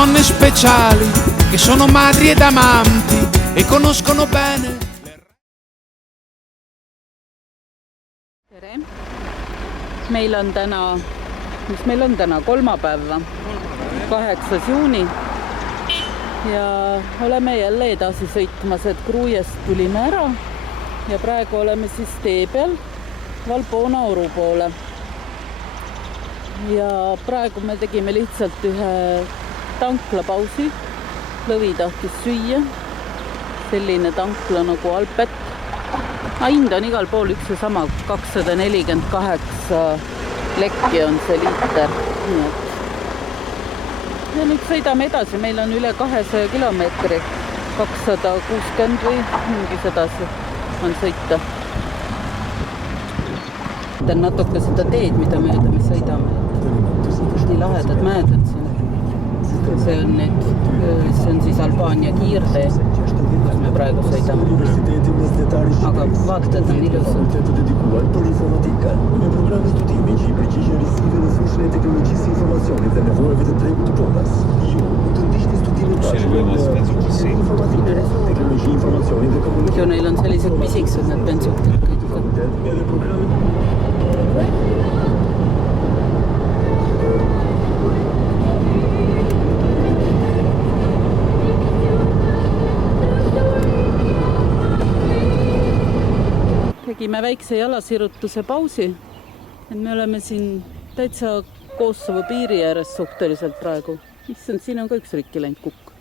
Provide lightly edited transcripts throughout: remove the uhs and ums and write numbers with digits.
donne speciali che sono madri ed amanti e conoscono bene. Tere! Meil on täna kolmapäev, 8. juuni ja oleme jälle edasi sõitmas, et Gruiast tulime ära ja praegu oleme siis tee peal Valbona oru poole. Ja praegu me tegime lihtsalt ühe tanklapausi. Lõvi tahtis süüa. Selline tankla nagu Alpet. Hind on igal pool üks ja sama, 248 lekki on see liiter. Ja nüüd sõidame edasi, meil on üle 200 kilomeetri, 260 või mingi sedasi on sõita. Tän natuke seda teed, mida mööda me sõidame. Nii lahedad mäed on siin. See on siis Albaania kiirtee, kus me praegu sõidame. Aga vaated on ilusad. Jo neil on sellised pisiksed need bensuktid kõik. Tegime väikse jalasirutuse pausi, et me oleme siin täitsa Kosovo piiri ääres suhteliselt praegu. Issand, siin on ka üks rikki läinud kukk.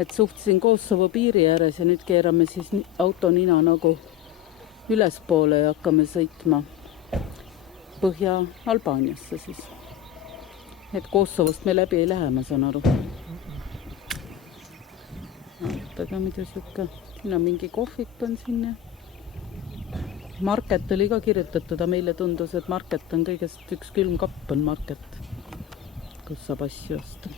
Et suhtsin Kosovo piiri ääres ja nüüd keerame siis auto nina nagu ülespoole ja hakkame sõitma Põhja-Albaaniasse siis. Et Kosovost me läbi ei lähe, ma saan aru. Aga mida siuke... Siin on mingi kohvik on siin ja Market oli ka kirjutatud, meile tundus, et Market on kõigest üks külmkapp on Market, kus saab asju osta.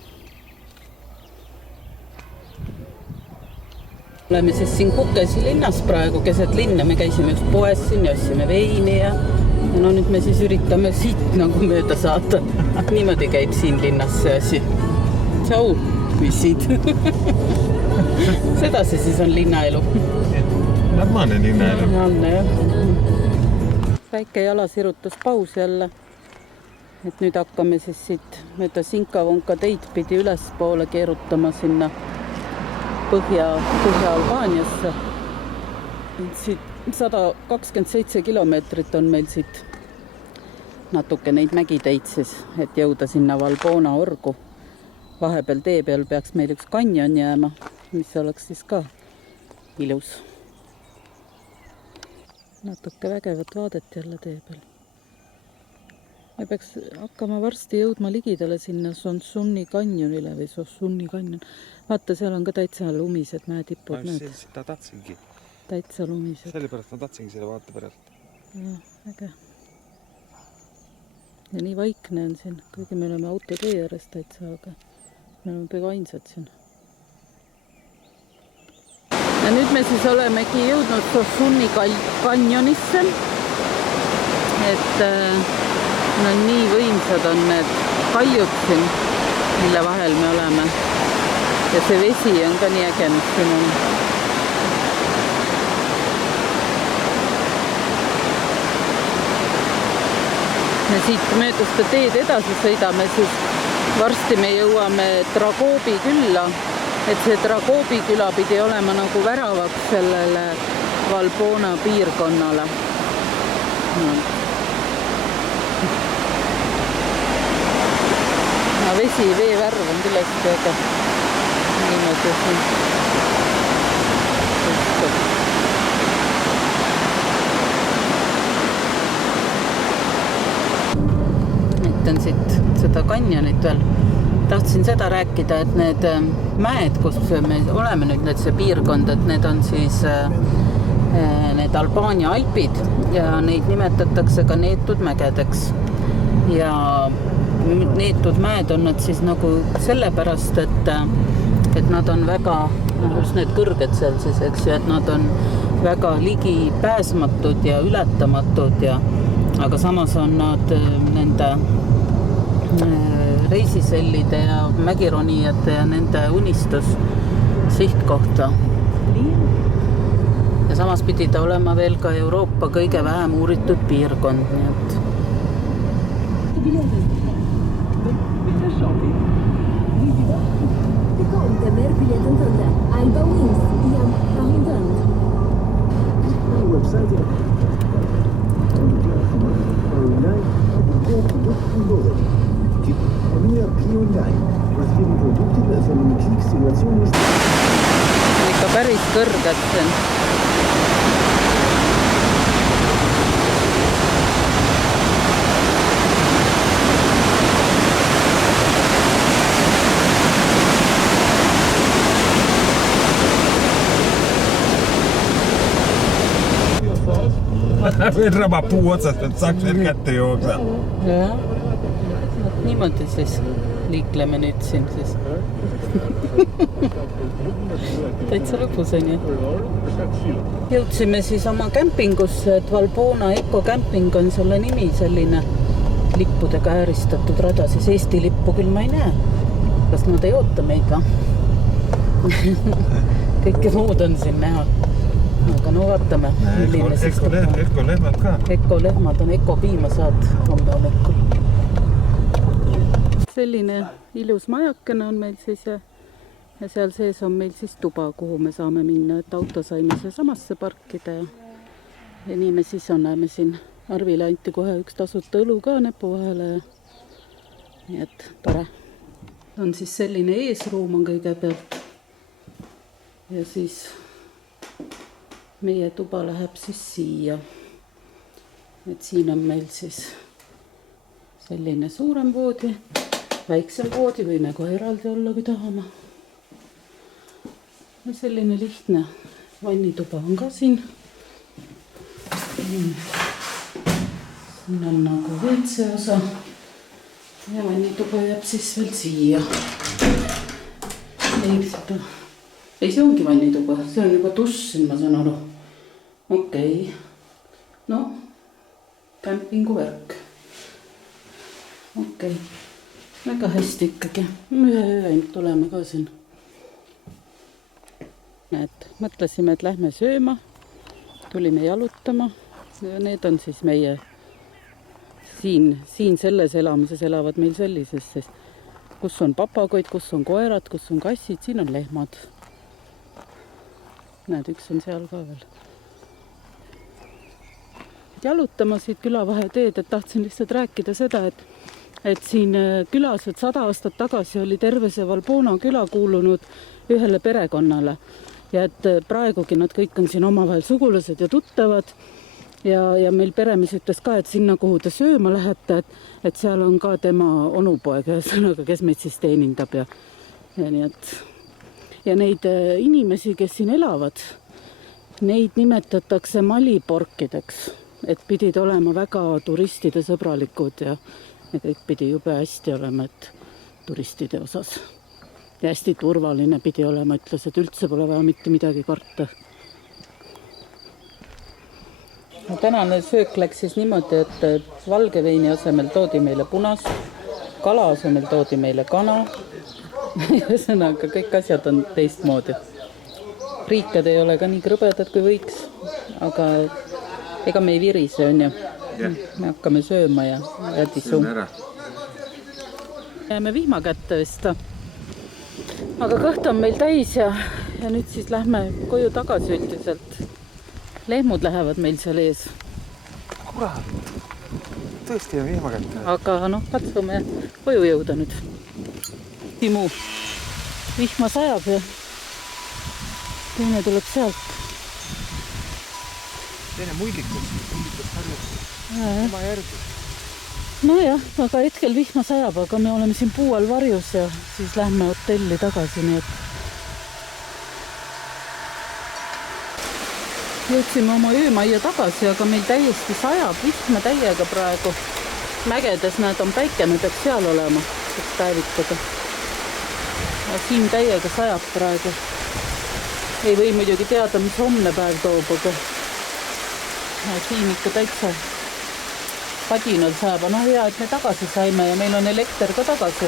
Oleme siis siin Kukesi linnas praegu keset linna, me käisime just poes siin ja ostsime veini ja no nüüd me siis üritame siit nagu mööda saada. Niimoodi käib siin linnas see asi. Tšau, vissid. Seda see siis on linnaelu. Normaalne linnaelu. Normaalne, jah. Väike jalasirutluspaus jälle. Et nüüd hakkame siis siit mööda Sinka-Vonka teid pidi ülespoole keerutama sinna Põhja-Albaaniasse. Siit 127 kilomeetrit on meil siit natuke neid mägiteid siis, et jõuda sinna Valbona orgu. Vahepeal tee peal peaks meil üks kanjon jääma, mis oleks siis ka ilus. Natuke vägevat vaadet jälle tee peal. Me peaks hakkama varsti jõudma ligidale sinna Sonsunni kanjonile või Sonsunni kanjon. Vaata, seal on ka täitsa lumised mäetipud. Seda tatsingi. Täitsa lumised. Sellepärast ma tatsingi selle vaate pärast. Ja, äge. Ja nii vaikne on siin, kuigi me oleme autotee ääres täitsa, aga me oleme peaaegu ainsad siin. Ja nüüd me siis olemegi jõudnud Sonsunni kanjonisse. Et no nii võimsad on need kaljud siin, mille vahel me oleme. Ja see vesi on ka nii äge, mis siin on. Ja siit mööda seda teed edasi sõidame, siis varsti me jõuame Dragobi külla. Et see Dragobi küla pidi olema nagu väravaks sellele Valbona piirkonnale. No, veevärv on küll hästi äge. Niimoodi siin. Näitan siit seda kanjonit veel. Tahtsin seda rääkida, et need mäed, kus me oleme nüüd, need see piirkond, et need on siis need Albaania alpid ja neid nimetatakse ka neetud mägedeks. Ja neetud mäed on nad siis nagu sellepärast, et nad on väga, just need kõrged seal siis, eks ju, et nad on väga ligi pääsmatud ja ületamatud ja aga samas on nad nende reisisellide ja mägironijate ja nende unistus sihtkohta. Ja samas pidi ta olema veel ka Euroopa kõige vähem uuritud piirkond, nii et ikka päris kõrged siin. Veel raba puu otsast, et saaks veel kätte jooksa. Jah, niimoodi siis liikleme nüüd siin siis. Täitsa lõpus on ju. Jõudsime siis oma kämpingusse, et Valbona Eco-kämping on selle nimi, selline lippudega ääristatud rada, siis Eesti lippu küll ma ei näe. Kas nad ei oota meid või? Kõike muud on siin näha. Aga no vaatame. Ekolehmad ka. Ekolehmad on, ekopiima saad homme hommikul. Selline ilus majakene on meil siis ja seal sees on meil siis tuba, kuhu me saame minna, et auto saime see samasse parkida ja nii me siis näeme siin. Arvile anti kohe üks tasuta õlu ka näpu vahele ja nii et tore. On siis selline eesruum on kõigepealt ja siis meie tuba läheb siis siia. Et siin on meil siis selline suurem voodi, väiksem voodi, võime kohe eraldi olla, kui tahame. Ja selline lihtne vannituba on ka siin. Siin on nagu WC osa ja vannituba jääb siis veel siia. Ei, see ongi vannituba, see on juba duss, ma saan aru. Okei. No, kämpingu värk. Okei. Väga hästi ikkagi. Ühe ainult tuleme ka siin. Et mõtlesime, et lähme sööma. Tulime jalutama. Ja need on siis meie siin selles elamises elavad meil sellises, siis, kus on papagoid, kus on koerad, kus on kassid, siin on lehmad. Näed, üks on seal ka veel. Jalutama siit külavaheteed, et tahtsin lihtsalt rääkida seda, et siin külas 100 aastat tagasi oli terve see Valbona küla kuulunud ühele perekonnale. Ja et praegugi nad kõik on siin omavahel sugulased ja tuttavad. Ja meil peremees ütles ka, et sinna, kuhu te sööma lähete, et seal on ka tema onupoeg, kes meid siis teenindab ja nii et. Ja neid inimesi, kes siin elavad, neid nimetatakse maliporkideks, et pidid olema väga turistide sõbralikud ja kõik pidi jube hästi olema, et turistide osas. Ja hästi turvaline pidi olema, ütles, et üldse pole vaja mitte midagi karta. Tänane söök läks siis niimoodi, et valgeveini asemel toodi meile punas, kala asemel toodi meile kana. Ühesõnaga, kõik asjad on teistmoodi. Riikad ei ole ka nii krõbedad kui võiks, aga ega me ei virise, on ju. Me hakkame sööma ja tisu. Jääme vihma kätte vist. Aga kõht on meil täis ja nüüd siis lähme koju tagasi üldiselt. Lehmud lähevad meil seal ees. Kurat, tõesti on vihma kätte. Aga katsume koju jõuda nüüd. Timu, vihma sajab ja teine tuleb sealt. Teine muidikus harjutab oma järgi. Nojah, aga hetkel vihma sajab, aga me oleme siin puu all varjus ja siis lähme hotelli tagasi, nii et jõudsime oma öömajja tagasi, aga meil täiesti sajab vihma täiega praegu. Mägedes näed on päike, me peaks seal olema, et päevitada. Ja siin täiega sajab praegu. Ei või muidugi teada, mis homne päev toob, aga siin ikka täitsa padinal sajab, no hea, et me tagasi saime ja meil on elekter ka tagasi.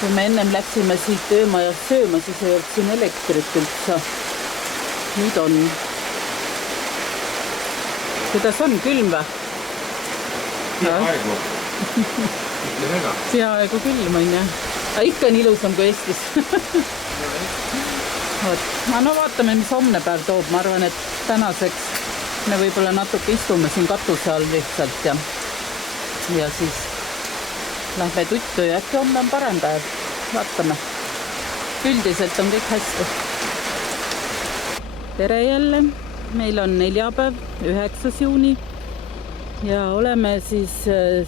Kui me ennem läksime siit öömajas sööma, siis ei olnud siin elektrit üldse. Nüüd on. Kuidas on külm või? Peaaegu. Peaaegu külm on jah. Aga ikka on ilusam kui Eestis. No vaatame, mis homne päev toob. Ma arvan, et tänaseks me võib-olla natuke istume siin katuse all lihtsalt ja siis lähme tuttu ja äkki homme on parem päev. Vaatame. Üldiselt on kõik hästi. Tere jälle. Meil on neljapäev, 9. juuni ja oleme siis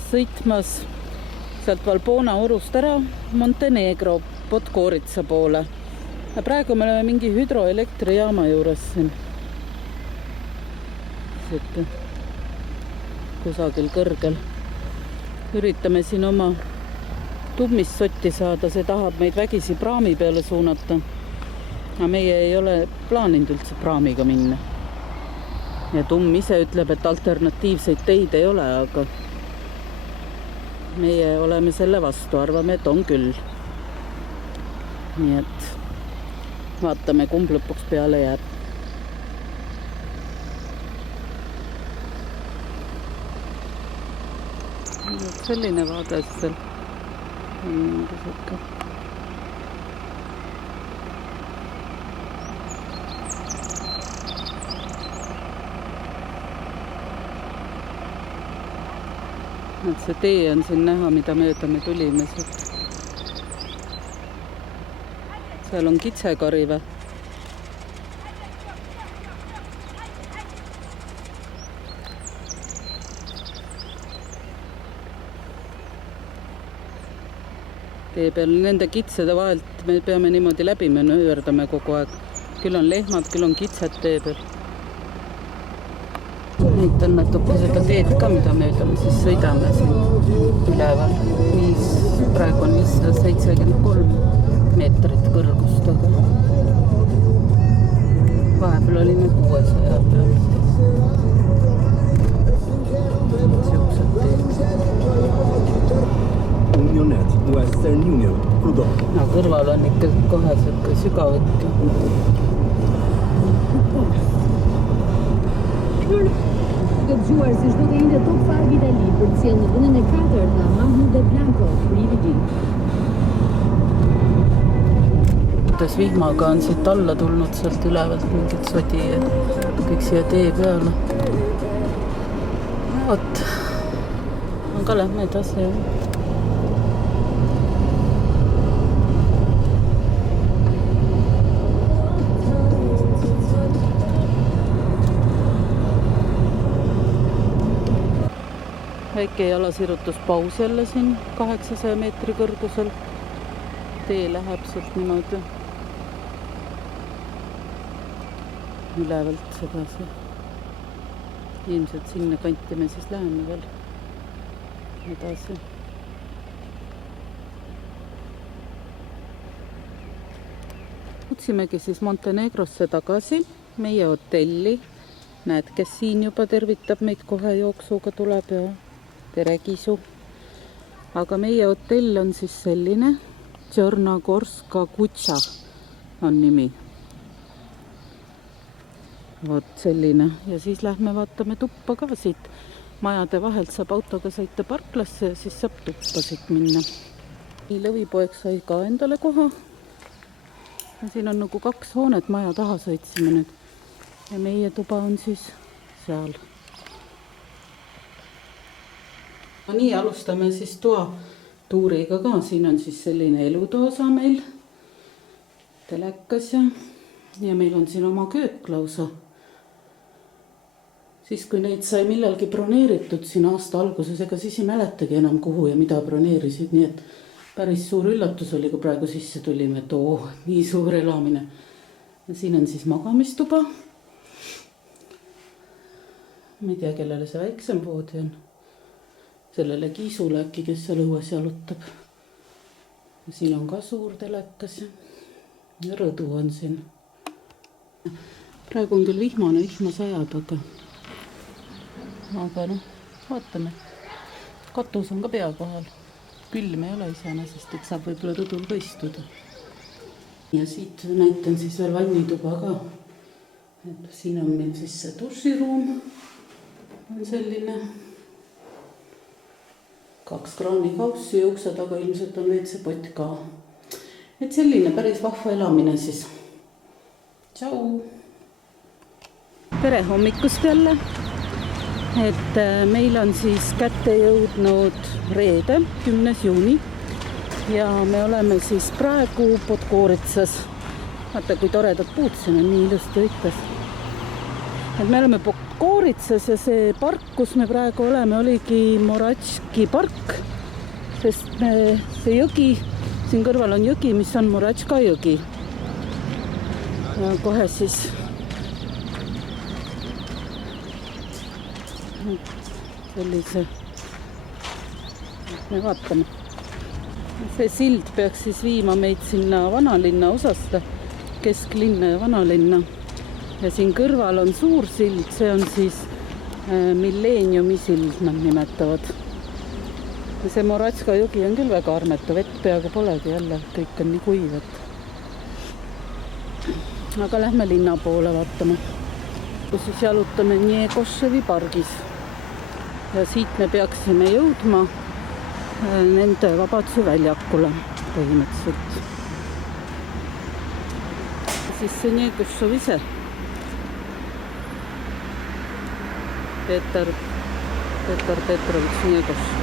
sõitmas sealt Valbona Urust ära Montenegro Podgorica poole. Ja praegu me oleme mingi hüdroelektrijaama juures siin. Kusagil kõrgel. Üritame siin oma tummist sotti saada, see tahab meid vägisi praami peale suunata. Ja meie ei ole plaaninud üldse praamiga minna. Ja tumm ise ütleb, et alternatiivseid teid ei ole, aga meie oleme selle vastu, arvame, et on küll. Nii et vaatame, kumb lõpuks peale jääb. Selline vaade seal on mingisugune. Et see tee on siin näha, mida mööda me tulime sealt. Seal on kitsekari või? Tee peal nende kitsede vahelt me peame niimoodi läbi, me nöördame kogu aeg. Küll on lehmad, küll on kitsed tee peal. Näitan natuke seda teed ka, mida mööda me siis sõidame siin üleval. Praegu on 573 meetrit kõrgust, aga vahepeal olime 600 peal. Siuksed teed. Unionet, Western Union, Rudo. No kõrval on ikka kohe selline sügavõtki. Găbjuar se joga ainda tot farvile liber, ținând în necatăr la Mahmoud de Blanco, Rividi. Kuidas vihmaga on siit alla tulnud sealt ülevalt mingit sodi ja kõik siia tee peale. Oot, aga lähme edasi. Väike jalasirutuspaus jälle siin 800 meetri kõrgusel. Tee läheb sealt niimoodi ülevalt sedasi. Ilmselt sinna kanti me siis läheme veel edasi. Kutsimegi siis Montenegrosse tagasi meie hotelli. Näed, kes siin juba tervitab meid kohe jooksuga tuleb ja tere Kisu. Aga meie hotell on siis selline, Tšornogorska Kutša on nimi. Vot selline. Ja siis lähme vaatame tuppa ka siit. Majade vahelt saab autoga sõita parklasse ja siis saab tuppa siit minna. Lõvipoeg sai ka endale koha. Ja siin on nagu 2 hoonet maja taha sõitsime nüüd. Ja meie tuba on siis seal. No nii, alustame siis toa tuuriga ka. Siin on siis selline elutoosa meil. Telekas ja meil on siin oma kööklausa. Siis kui neid sai millalgi broneeritud siin aasta alguses, ega siis ei mäletagi enam kuhu ja mida broneerisid. Nii et päris suur üllatus oli, kui praegu sisse tulime, et nii suur elamine. Ja siin on siis magamistuba. Ma ei tea, kellele see väiksem voodi on. Sellele Kiisule äkki, kes seal õues jalutab. Ja siin on ka suur telekas ja rõdu on siin. Praegu on küll vihmane, vihma sajab, aga noh, vaatame. katus on ka pea kohal. Külm ei ole iseenesest, et saab võib-olla rõdul ka istuda. Ja siit näitan siis veel vannituba ka. Et siin on meil siis see duširuum. On selline 2 kraanikaussi ja ukse taga ilmselt on WC-pott ka. Et selline päris vahva elamine siis. Tšau! Tere hommikust jälle! Et meil on siis kätte jõudnud reede, 10. juuni ja me oleme siis praegu Podgoritsas. Vaata, kui toredad puud siin on, nii ilusti võitas. Et me oleme Podgoritsas ja see park, kus me praegu oleme, oligi Moratški park, sest see jõgi, siin kõrval on jõgi, mis on Moratška jõgi. Ja kohe siis sellise, me vaatame. See sild peaks siis viima meid sinna vanalinna osaste, kesklinna ja vanalinna. Ja siin kõrval on suur sild, see on siis Millenniumi sild, nad nimetavad. Ja see Moratška jõgi on küll väga armetu, vett peaaegu polegi jälle, kõik on nii kuivad. Aga lähme linna poole vaatama. Kus siis jalutame Njegoševi pargis. Ja siit me peaksime jõudma nende Vabaduse väljakule põhimõtteliselt. Siis see Njegošov ise. Peeter Petrovitš Njegošov.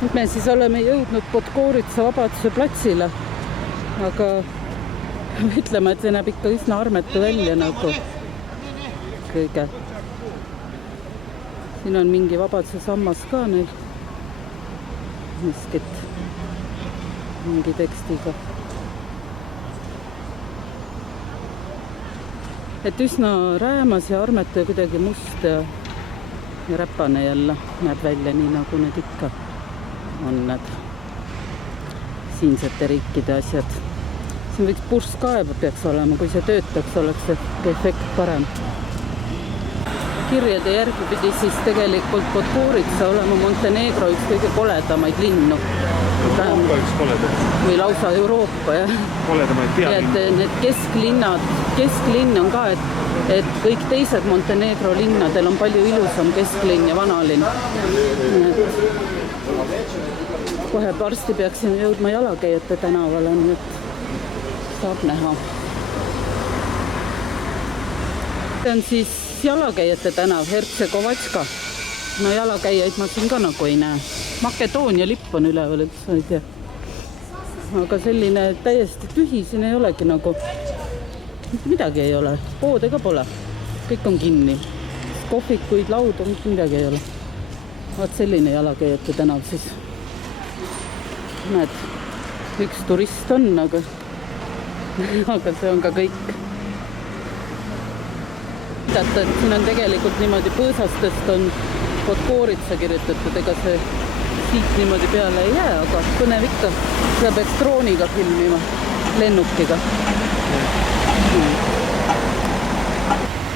Nüüd me siis oleme jõudnud Podgoritsa Vabaduse platsile, aga ütleme, et see näeb ikka üsna armetu välja nagu kõige. Siin on mingi Vabaduse sammas ka neil. Miskit. Mingi tekstiga. Et üsna räämas ja armetu ja kuidagi must ja räpane jälle näeb välja nii nagu need ikka on need siinsete riikide asjad. Siin võiks purskkaev peaks olema, kui see töötaks, oleks see efekt parem. Kirjade järgi pidi siis tegelikult Podgoritsa olema Montenegro üks kõige poledamaid linnu. Euroopa üks poledamaid. Või lausa Euroopa, jah. Poledamaid pealinnad. Et need kesklinn on ka, et kõik teised Montenegro linnadel on palju ilusam kesklinn ja vanalinn. Kohe varsti peaksime jõudma jalakäijate tänavale, nii et saab näha. See on siis jalakäijate tänav, Hertsegovatška. No jalakäijaid ma siin ka nagu ei näe. Makedoonia lipp on üleval, et sa ei tea. Aga selline täiesti tühi, siin ei olegi nagu, midagi ei ole, poode ka pole. Kõik on kinni. Kohvikuid, laudu, midagi ei ole. Vaat selline jalakäijate tänav siis. Näed, üks turist on, aga see on ka kõik. Teate, et siin on tegelikult niimoodi põõsastest on Podgoritsa kirjutatud, ega see siit niimoodi peale ei jää, aga põnev ikka. Seda peaks drooniga filmima, lennukiga.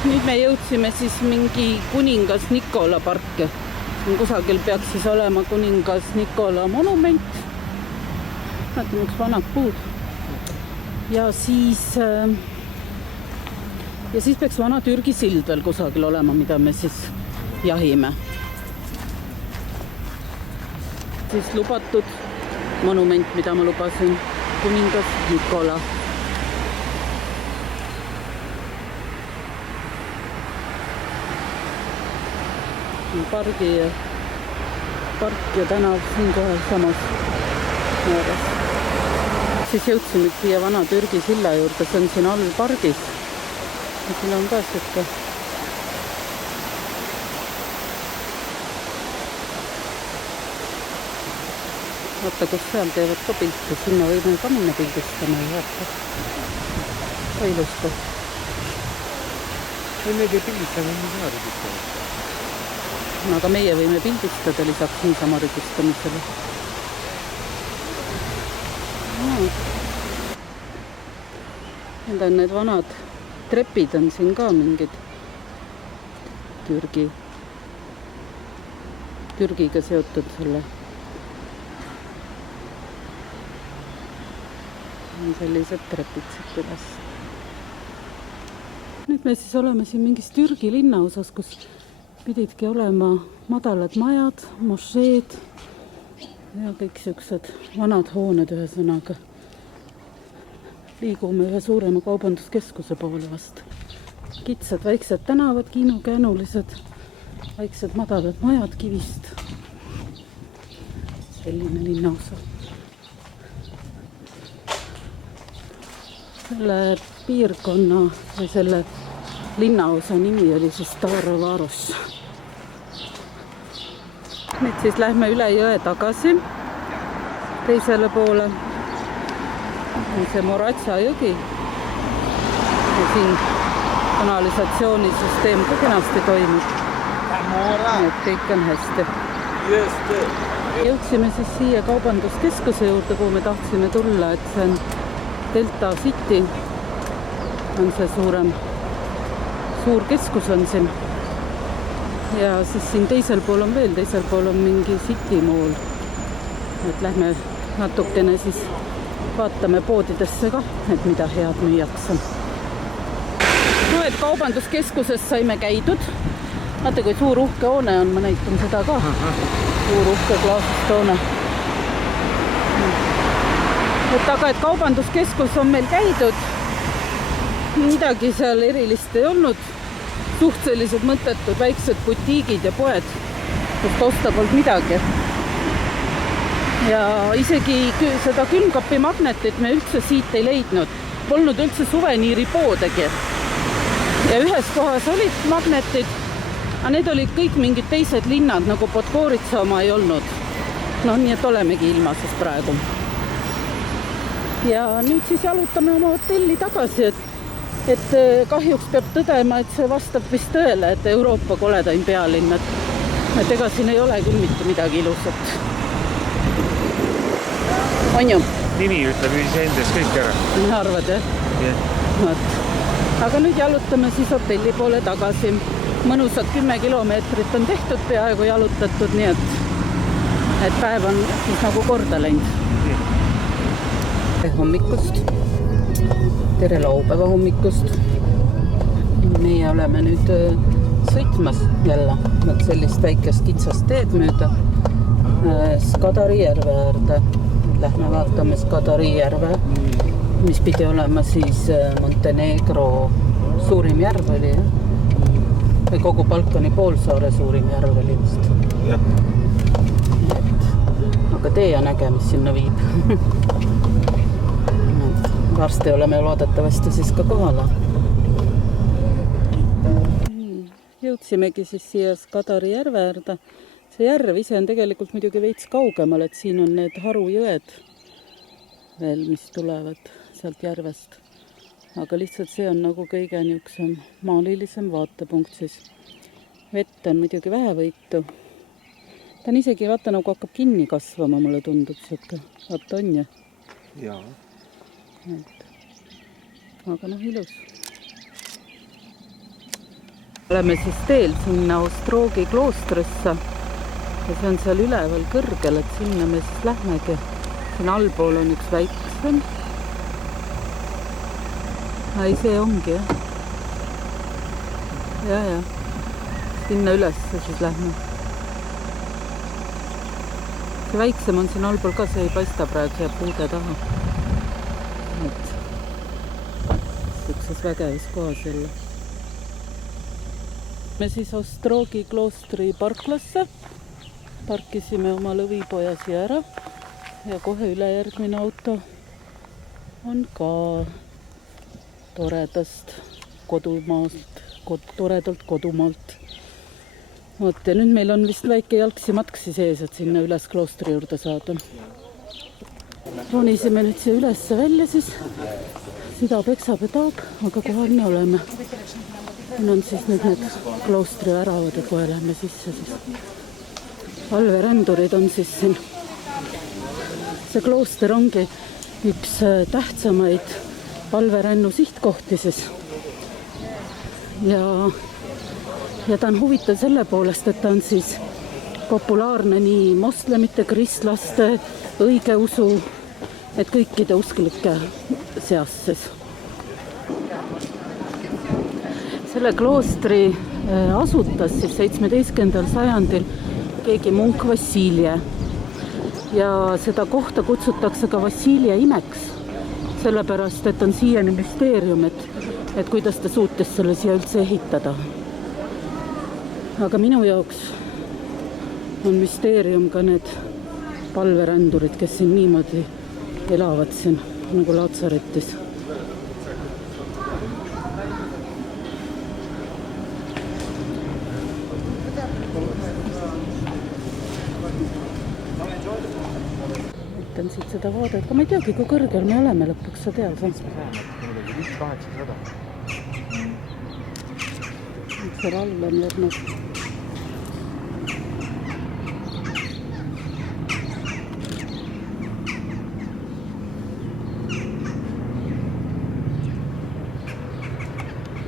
Nüüd me jõudsime siis mingi kuningas Nikola parke. Kusagil peaks siis olema kuningas Nikola monument. Näete, üks vanad puud. Ja siis peaks vana Türgi sild veel kusagil olema, mida me siis jahime. Siis lubatud monument, mida ma lubasin, kuningas Nikola. Park ja tänav siin kohe samas noores. Siis jõudsime siia vana Türgi silla juurde, see on siin all pargis. Ja siin on ka siuke vaata, kus seal teevad ka pilti, sinna võime ka minna pildistama ja vaata. Ka ilus koht. Või meid ei pildistame, mis ära pildistame. Aga meie võime pildistada lisaks niisama rügistamisele. Need on need vanad trepid on siin ka mingid. Türgiga seotud selle. Sellised trepid siit üles. Nüüd me siis oleme siin mingis Türgi linnaosas, kus pididki olema madalad majad, mošeed ja kõik siuksed vanad hooned ühesõnaga. Liigume ühe suurema kaubanduskeskuse poole vast. Kitsad väiksed tänavad, kiinukäänulised, väiksed madalad majad kivist. Selline linnaosa. Selle piirkonna või selle linnaosa nimi oli siis Starovaros. Nüüd siis lähme üle jõe tagasi teisele poole. On see Moratsa jõgi. Ja siin kanalisatsioonisüsteem ka kenasti toimib. Et kõik on hästi. Jõudsime siis siia kaubanduskeskuse juurde, kuhu me tahtsime tulla, et see on Delta City. On see suur keskus on siin. Ja siis siin teisel pool on mingi City Mall. Et lähme natukene siis vaatame poodidesse ka, et mida head müüakse. Et kaubanduskeskuses saime käidud. Vaata, kui suur uhke hoone on, ma näitan seda ka. Suur uhke klaasist hoone. Aga et kaubanduskeskus on meil käidud. Midagi seal erilist ei olnud. Suht sellised mõttetud väiksed butiigid ja poed, kust osta polnud midagi. Ja isegi seda külmkapi magnetit me üldse siit ei leidnud. Polnud üldse suveniiripoodegi. Ja ühes kohas olid magnetid, aga need olid kõik mingid teised linnad, nagu Podgorica oma ei olnud. No nii, et olemegi ilmases praegu. Ja nüüd siis jalutame oma hotelli tagasi, et kahjuks peab tõdema, et see vastab vist tõele, et Euroopa koledaim pealinn, et ega siin ei ole küll mitte midagi ilusat. On ju? Nimi ütleb endas kõik ära. Arvad, jah? Aga nüüd jalutame siis hotelli poole tagasi. Mõnusad 10 kilomeetrit on tehtud, peaaegu jalutatud, nii et päev on siis nagu korda läinud. Hommikust. Tere laupäeva hommikust. Meie oleme nüüd sõitmas jälle sellist väikest kitsast teed mööda Skadari järve äärde. Lähme vaatame Skadari järve, mis pidi olema siis Montenegro suurim järv oli, või kogu Balkani poolsaare suurim järv oli vist. Aga tee on äge, mis sinna viib. Varsti oleme loodetavasti siis ka kohale. Jõudsimegi siis siia Skadari järve äärde. See järv ise on tegelikult muidugi veits kaugemal, et siin on need harujõed veel, mis tulevad sealt järvest. Aga lihtsalt see on nagu kõige niisugusem maalilisem vaatepunkt siis. Vett on muidugi vähevõitu. Ta on isegi, vaata, nagu hakkab kinni kasvama, mulle tundub siuke. Vaata on ju? Jaa. Aga ilus. Oleme siis teel sinna Ostroogi kloostrisse. Ja see on seal üleval kõrgel, et sinna me siis lähmegi. Siin allpool on üks väiksem. Ai, see ongi, jah. Ja. Sinna üles siis lähme. See väiksem on siin allpool ka, see ei paista praegu, see puude taha. Sükses vägevis kohas jälle. Me siis Ostroogi kloostri parklasse. Parkisime oma lõvipoja siia ära ja kohe ülejärgmine auto on ka toredalt kodumaalt. Oot, ja nüüd meil on vist väike jalgsi matksi sees, et sinna üles kloostri juurde saada. Ronisime nüüd siia ülesse välja siis. Sida peksab ja taab, aga kohal me oleme. Siin on siis nüüd need kloostri väravad ja kohe lähme sisse siis. Valverändurid on siis siin. See klooster ongi üks tähtsamaid valverännu sihtkohti siis. Ja ja ta on huvitav selle poolest, et ta on siis populaarne nii moslemite, kristlaste, õigeusu, et kõikide usklike seas siis. Selle kloostri asutas siis 17. sajandil keegi munk Vassilje ja seda kohta kutsutakse ka Vassilje imeks, sellepärast, et on siiani müsteerium, et kuidas ta suutis selle siia üldse ehitada. Aga minu jaoks on müsteerium ka need palverändurid, kes siin niimoodi elavad siin nagu Laatsaretis. Ütlen siit seda vaadet, aga ma ei teagi, kui kõrgel me oleme lõpuks, sa tead. 800. Seal all on jäänud.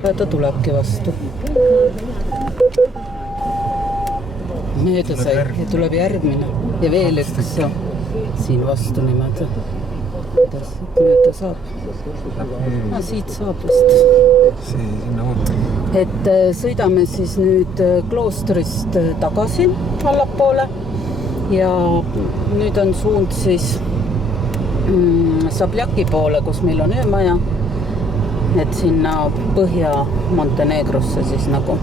Ta tulebki vastu. Mööda sai ja tuleb järgmine ja veel üks siin vastu niimoodi. Kuidas mööda saab? Siit saab vist. Sinna ootab. Et sõidame siis nüüd kloostrist tagasi allapoole ja nüüd on suund siis Sabljaki poole, kus meil on öömaja. Et sinna Põhja-Montenegrosse siis nagu.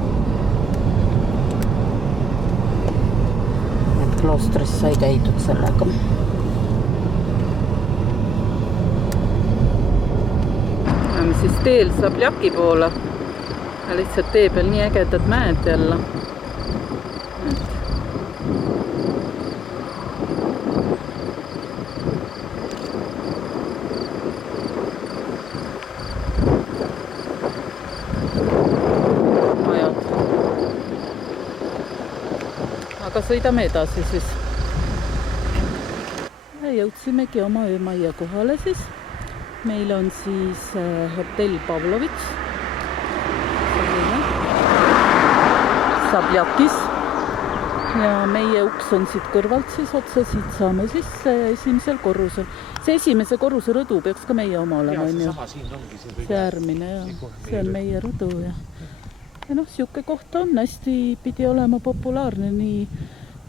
Et kloostris sai käidud sellega. Oleme siis teel Sabljaki poole. Ja lihtsalt tee peal nii ägedad mäed jälle. Aga sõidame edasi siis. Ja jõudsimegi oma öömajja kohale siis. Meil on siis hotell Pavlovitš. Sabjakis. Ja meie uks on siit kõrvalt siis otse, siit saame sisse esimesel korrusel. See esimese korruse rõdu peaks ka meie oma olema. See äärmine ja see on meie rõdu ja siuke koht on hästi pidi olema populaarne nii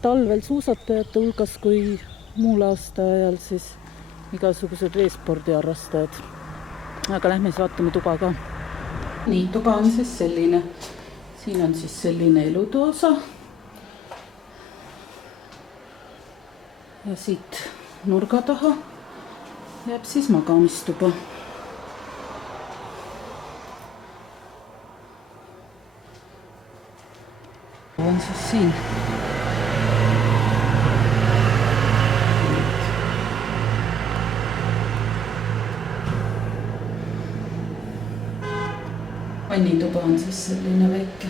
talvel suusatajate hulgas kui muul aasta ajal siis igasugused veespordiharrastajad. Aga lähme siis vaatame tuba ka. Nii, tuba on siis selline. Siin on siis selline elutoosa. Ja siit nurga taha jääb siis magamistuba. On siis siin. Vannituba on siis selline väike,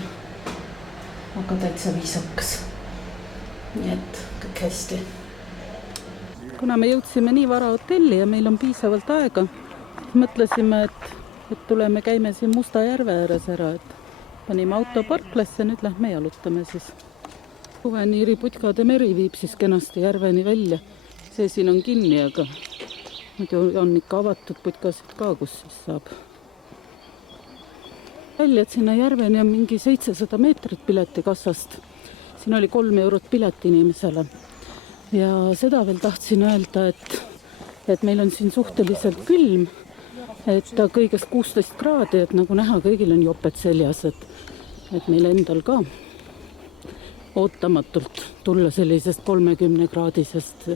aga täitsa viisakas. Nii et kõik hästi. Kuna me jõudsime nii vara hotelli ja meil on piisavalt aega, mõtlesime, et tuleme käime siin Musta järve ääres ära, et panime auto parklasse, nüüd lähme jalutame siis. Suveniiri Putkade meri viib siis kenasti järveni välja. See siin on kinni, aga muidu on ikka avatud putkasid ka, kus siis saab. Välja, et sinna järveni on mingi 700 meetrit piletikassast. Siin oli 3 eurot pilet inimesele. Ja seda veel tahtsin öelda, et meil on siin suhteliselt külm, et ta kõigest 16 kraadi, et nagu näha, kõigil on joped seljas, et meil endal ka ootamatult tulla sellisest 30-kraadisest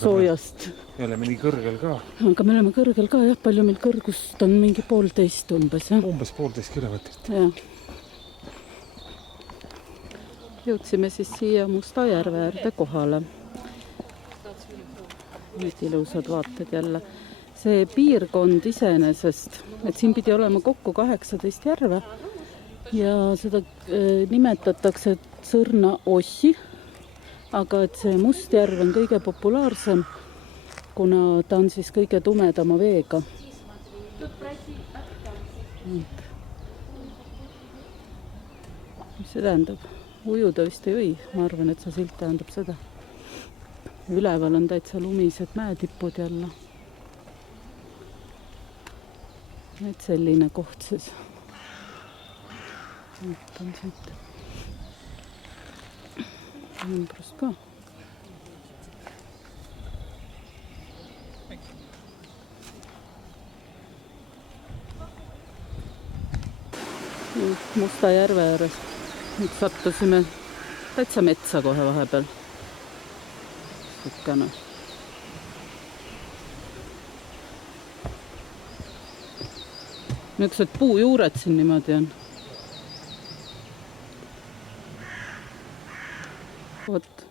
soojast. Me oleme nii kõrgel ka. Aga me oleme kõrgel ka, jah, palju meil kõrgust on mingi 1,5 umbes. Ja? Umbes 1,5 kilomeetrit. Ja. Jõudsime siis siia Musta järve äärde kohale. Nüüd ilusad vaated jälle. See piirkond iseenesest, et siin pidi olema kokku 18 järve ja seda nimetatakse Sõrna ossi, aga et see Mustjärv on kõige populaarsem, kuna ta on siis kõige tumedama veega. mis see tähendab? Ujuda vist ei või, ma arvan, et see silt tähendab seda. Üleval on täitsa lumised mäetipud jälle. Et selline koht siis. Võtan siit. Ümbrust ka. Musta järve ääres. Nüüd sattusime täitsa metsa kohe vahepeal. Sikkane. Niisugused puujuured siin niimoodi on. Vot.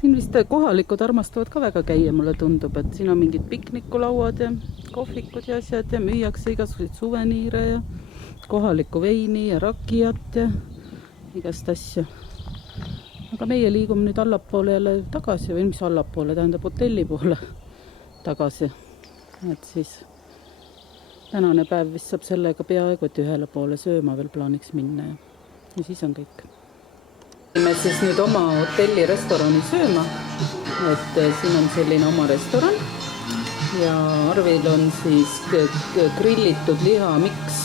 Siin vist kohalikud armastavad ka väga käia, mulle tundub, et siin on mingid piknikulauad ja kohvikud ja asjad ja müüakse igasuguseid suveniire ja kohalikku veini ja rakijat ja igast asju. Aga meie liigume nüüd allapoole jälle tagasi või mis allapoole, tähendab hotelli poole tagasi. Et siis tänane päev vist saab sellega peaaegu, et ühele poole sööma veel plaaniks minna ja siis on kõik. Me siis nüüd oma hotelli restorani sööma, et siin on selline oma restoran ja Arvil on siis grillitud lihamiks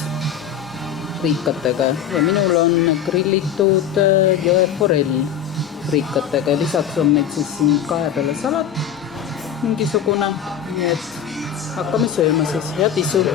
riikatega ja minul on grillitud jõeforell riikatega ja lisaks on meil siis siin kahe peale salat mingisugune, nii et hakkame sööma siis ja tisu.